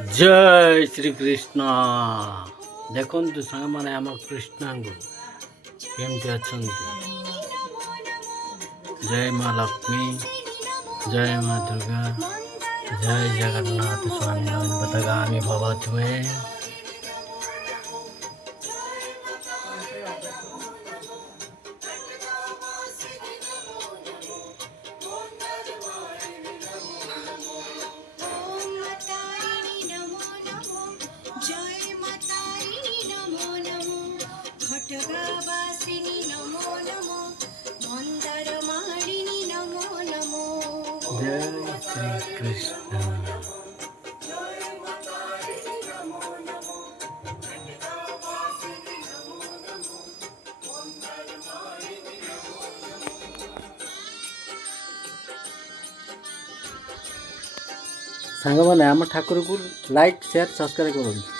जय श्री कृष्ण। देखु सांग मैंने आम कृष्णा केमती अच्छा। जय माँ लक्ष्मी, जय माँ दुर्गा, जय जगन्नाथ स्वामी बदगामी भवतुमे। जय श्री कृष्ण। सांग मैंने आम ठाकुर को लाइक शेयर सब्सक्राइब करूँ।